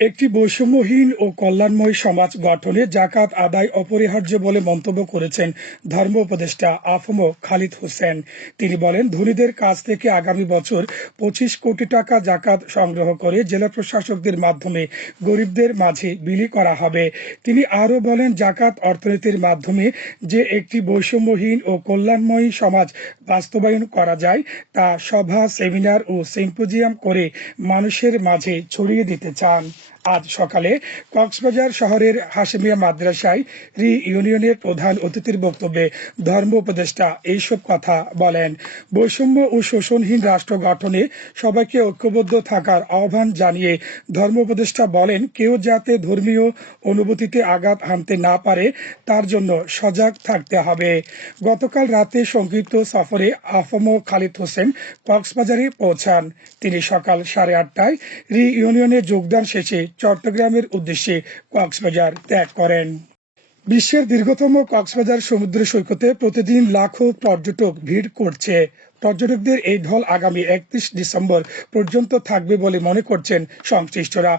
একটি বৈষম্যহীন ও কল্যাণময় সমাজ গঠনে জাকাত আদায় অপরিহার্য বলে মন্তব্য করেছেন ধর্ম উপদেষ্টা আফম খালিদ হোসেন। তিনি বলেন, ধনীদের কাছ থেকে আগামী বছর পঁচিশ কোটি টাকা জাকাত সংগ্রহ করে জেলা প্রশাসকদের মাধ্যমে গরিবদের মাঝে বিলি করা হবে। তিনি আরও বলেন, জাকাত অর্থনীতির মাধ্যমে যে একটি বৈষম্যহীন ও কল্যাণময়ী সমাজ বাস্তবায়ন করা যায়, তা সভা, সেমিনার ও সিম্পোজিয়াম করে মানুষের মাঝে ছড়িয়ে দিতে চান। আজ সকালে কক্সবাজার শহরের হাসেমিয়া মাদ্রাসায় রি ইউনিয়নের প্রধান অতিথির বক্তব্যে ধর্ম উপদেষ্টা এইসব কথা বলেন। বৈষম্য ও শোষণহীন রাষ্ট্র গঠনে সবাইকে ঐক্যবদ্ধ থাকার আহ্বান জানিয়ে ধর্ম উপদেষ্টা বলেন, কেউ যাতে ধর্মীয় অনুভূতিতে আঘাত হানতে না পারে, তার জন্য সজাগ থাকতে হবে। গতকাল রাতে সংক্ষিপ্ত সফরে আফম খালিদ হোসেন কক্সবাজারে পৌঁছান। তিনি সকাল সাড়ে আটটায় রি ইউনিয়নে যোগদান শেষে চট্টগ্রামের উদ্দেশ্যে কক্সবাজার ত্যাগ করেন। বিশ্বের দীর্ঘতম কক্সবাজার সমুদ্র সৈকতে প্রতিদিন লাখো পর্যটক ভিড় করছে। পর্যটকদের এই ঢল আগামী একত্রিশ ডিসেম্বর পর্যন্ত থাকবে বলে মনে করছেন সংশ্লিষ্টরা।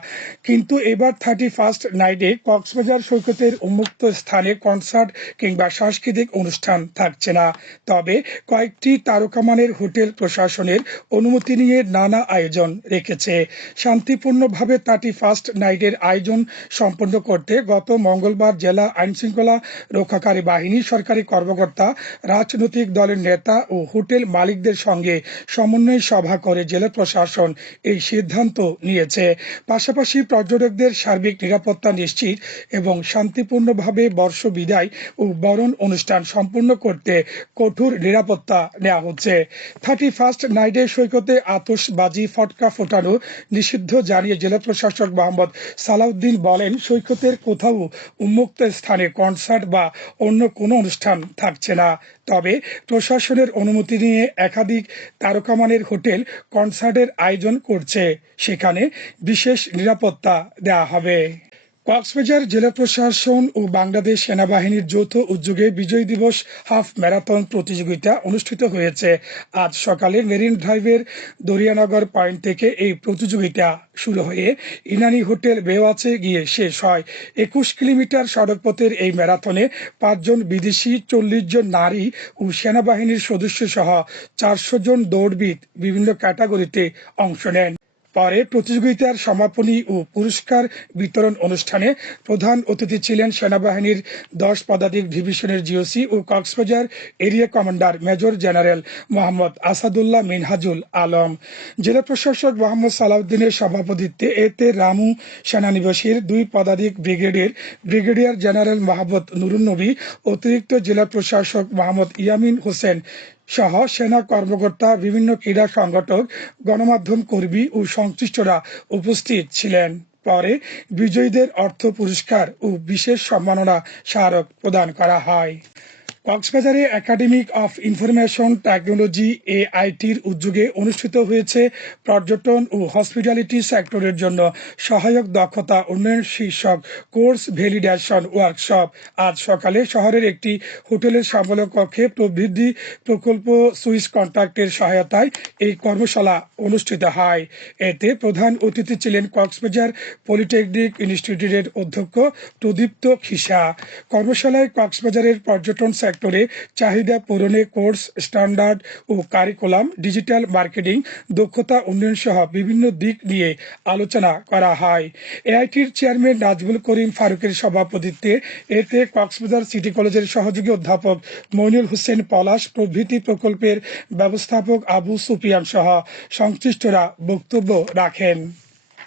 কিন্তু এবার থার্টি ফার্স্ট নাইটে কক্সবাজার সৈকতের উন্মুক্ত স্থানে কনসার্ট কিংবা সাংস্কৃতিক অনুষ্ঠান থাকছে না। তবে কয়েকটি তারকামানের হোটেল প্রশাসনের অনুমতি নিয়ে নানা আয়োজন রেখেছে। শান্তিপূর্ণভাবে থার্টি ফার্স্ট নাইটের আয়োজন সম্পন্ন করতে গত মঙ্গলবার জেলা আইনশৃঙ্খলা রক্ষাকারী বাহিনী সরকারি কর্মকর্তা, রাজনৈতিক দলের নেতা ও হোটেল মালিক মালিকদের সঙ্গে সমন্বয় সভা করে জেলা প্রশাসন এই সিদ্ধান্ত নিয়েছে। পাশাপাশি পর্যটকদের সার্বিক নিরাপত্তা নিশ্চিত এবং শান্তিপূর্ণভাবে বর্ষ বিদায় ও বরণ অনুষ্ঠান সম্পূর্ণ করতে কঠোর নিরাপত্তা নেওয়া হচ্ছে। থার্টি ফার্স্ট নাইটে সৈকতে আতসবাজি ফটকা ফোটানো নিষিদ্ধ জানিয়ে জেলা প্রশাসক মোহাম্মদ সালাউদ্দিন বলেন, সৈকতের কোথাও উন্মুক্ত স্থানে কনসার্ট বা অন্য কোনো অনুষ্ঠান থাকছে না। তবে প্রশাসনের অনুমতি নিয়ে একাধিক তারকামানের হোটেল কনসার্টের আয়োজন করছে। সেখানে বিশেষ নিরাপত্তা দেয়া হবে। কক্সবাজার জেলা প্রশাসন ও বাংলাদেশ সেনাবাহিনীর যৌথ উদ্যোগে বিজয় দিবস হাফ ম্যারাথন প্রতিযোগিতা অনুষ্ঠিত হয়েছে। আজ সকালে মেরিন ড্রাইভের দরিয়ানগর পয়েন্ট থেকে এই প্রতিযোগিতা শুরু হয়ে ইনানি হোটেল বেওয়াচে গিয়ে শেষ হয়। একুশ কিলোমিটার সড়কপথের এই ম্যারাথনে পাঁচজন বিদেশি, চল্লিশ জন নারী ও সেনাবাহিনীর সদস্য সহ চারশো জন দৌড়বিদ বিভিন্ন ক্যাটাগরিতে অংশ নেন। পরে প্রতিযোগিতার সমাপনী ও পুরস্কার বিতরণ অনুষ্ঠানে প্রধান অতিথি ছিলেন সেনাবাহিনীর দশ পদাতিক ডিভিশনের জিওসি ও Cox's Bazar area commander major general Mohammad Asadullah Minhajul Alam. জেলা প্রশাসক মোহাম্মদ সালাউদ্দিনের সভাপতিত্বে এতে রামু সেনানিবাসীর দুই পদাতিক ব্রিগেডের ব্রিগেডিয়ার জেনারেল মোহাম্মদ নুরুন্নবী অতিরিক্ত জেলা প্রশাসক মোহাম্মদ ইয়ামিন হোসেন সহ সেনা কর্মকর্তা, বিভিন্ন ক্রীড়া সংগঠক, গণমাধ্যম কর্মী ও সংশ্লিষ্টরা উপস্থিত ছিলেন। পরে বিজয়ীদের অর্থ পুরস্কার ও বিশেষ সম্মাননা স্মারক প্রদান করা হয়। কক্সবাজারে একাডেমিক অফ ইনফরমেশন টেকনোলজি এআইটির উদ্যোগে অনুষ্ঠিত হয়েছে পর্যটন ও হসপিটালিটি সেক্টরের জন্য সহায়ক দক্ষতা উন্নয়ন শীর্ষক কোর্স ভ্যালিডেশন ওয়ার্কশপ আজ সকালে শহরের একটি হোটেলের সামলক কক্ষে প্রবৃদ্ধি প্রকল্প সুইস কন্ট্রাক্টের সহায়তায় এই কর্মশালা অনুষ্ঠিত হয়। এতে প্রধান অতিথি ছিলেন কক্সবাজার পলিটেকনিক ইনস্টিটিউটের অধ্যক্ষ প্রদীপ্ত খিসা কর্মশালায় কক্সবাজারের পর্যটন সেক্টর সেক্টরে চাহিদা পূরণে কোর্স স্ট্যান্ডার্ড ও কারিকুলাম ডিজিটাল মার্কেটিং দক্ষতা উন্নয়ন সহ বিভিন্ন দিক নিয়ে আলোচনা করা হয়। এআইটির চেয়ারম্যান নাজমুল করিম ফারুকের সভাপতিত্বে এতে কক্সবাজার সিটি কলেজের সহযোগী অধ্যাপক মইনুল হোসেন পলাশ, প্রভৃতি প্রকল্পের ব্যবস্থাপক আবু সুফিয়ান সহ সংশ্লিষ্টরা বক্তব্য রাখেন।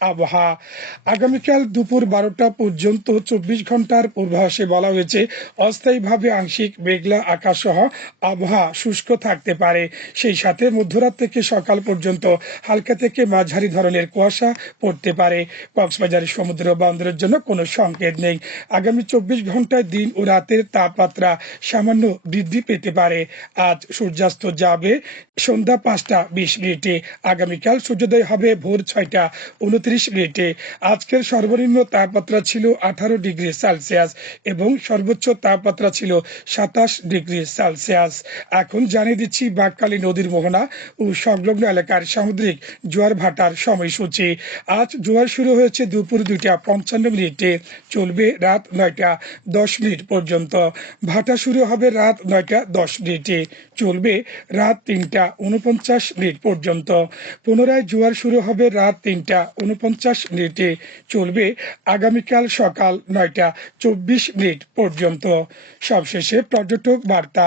আবহাওয়া। আগামীকাল দুপুর বারোটা পর্যন্ত চব্বিশ ঘণ্টার পূর্বাভাসে বলা হয়েছে, অস্থায়ীভাবে আংশিক মেঘলা আকাশ সহ আবহাওয়া শুষ্ক থাকতে পারে। সেই সাথে মধ্যরাত থেকে সকাল পর্যন্ত হালকা থেকে মাঝারি ধরনের কুয়াশা পড়তে পারে। কক্সবাজারের সমুদ্র বন্দরের জন্য কোনো সংকেত নেই। আগামী চব্বিশ ঘন্টায় দিন ও রাতের তাপমাত্রা সামান্য বৃদ্ধি পেতে পারে। আজ সূর্যাস্ত যাবে সন্ধ্যা পাঁচটা বিশ মিনিটে। আগামীকাল সূর্যোদয় হবে ভোর ছয়টা। উনত্রিশ উনত্রিশ মিনিটে। আজকের সর্বনিম্ন তাপমাত্রা ছিল আঠারো ডিগ্রি সেলসিয়াস এবং সর্বোচ্চ তাপমাত্রা ছিল সাতাশ ডিগ্রি সেলসিয়াস। এখন জানিয়ে দিচ্ছি বাঁকখালী নদীর মোহনা ও সংলগ্ন এলাকার সামুদ্রিক জোয়ার ভাটার সময়সূচি। আজ জোয়ার শুরু হয়েছে দুপুর দুইটা পঞ্চান্ন মিনিটে, চলবে রাত নয়টা দশ মিনিট পর্যন্ত। ভাটা শুরু হবে রাত নয়টা দশ মিনিটে, চলবে রাত তিনটা উনপঞ্চাশ মিনিট পর্যন্ত। পুনরায় জোয়ার শুরু হবে রাত তিনটা উনপঞ্চাশ মিনিটে চলবে আগামীকাল সকাল নয়টা চব্বিশ মিনিট পর্যন্ত। সবশেষে পর্যটক বার্তা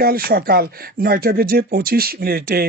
আগামীকাল সকাল নয়টা বেজে পঁচিশ মিনিটে।